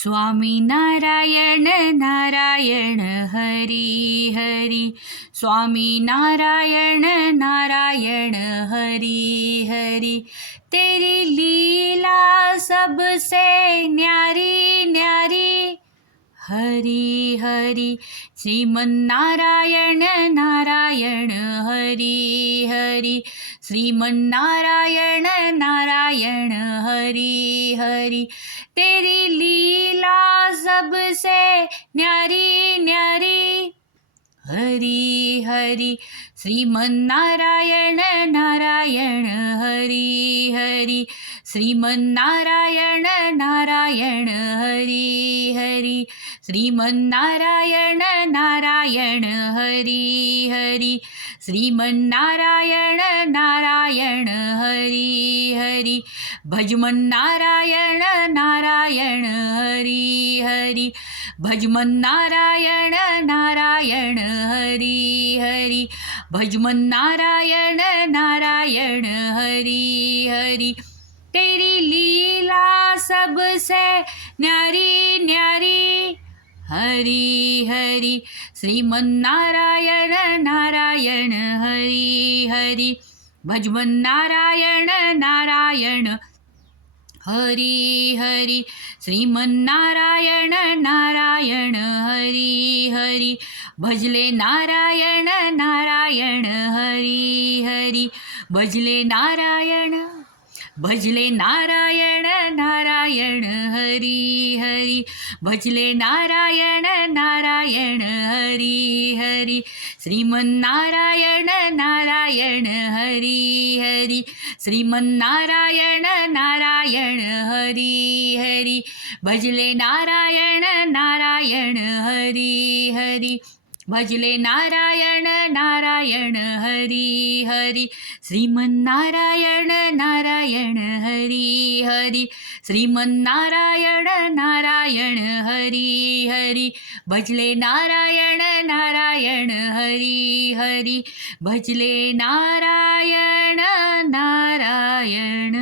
स्वामी नारायण नारायण हरि हरि स्वामी नारायण नारायण हरि हरि तेरी लीला सबसे न्यारी न्यारी हरि हरि श्रीमन नारायण नारायण हरि हरि श्रीमन नारायण नारायण हरि हरि तेरी लीला सबसे न्यारी न्यारी हरि हरि श्रीमन नारायण नारायण हरि हरि श्रीमन नारायण नारायण हरि हरि श्रीमन नारायण नारायण हरि हरि श्रीमन नारायण नारायण हरि हरि भजमन नारायण नारायण हरि हरि भजमन नारायण नारायण हरि हरि भजमन नारायण नारायण हरि हरि तेरी लीला सबसे न्यारी न्यारी हरि हरि श्रीमन नारायण नारायण हरि हरि भजमन नारायण नारायण हरि हरि श्रीमन नारायण नारायण हरि हरि भजले नारायण नारायण हरि हरि भजले नारायण नारायण हरि हरि भजले नारायण नारायण हरि हरि श्रीमन नारायण नारायण हरि हरि श्रीमन नारायण नारायण हरि हरि भजले नारायण नारायण हरि हरि भजले नारायण नारायण हरि हरि श्रीमन नारायण नारायण हरि हरि श्रीमन नारायण नारायण हरि हरि भजले नारायण नारायण हरि हरि भजले नारायण नारायण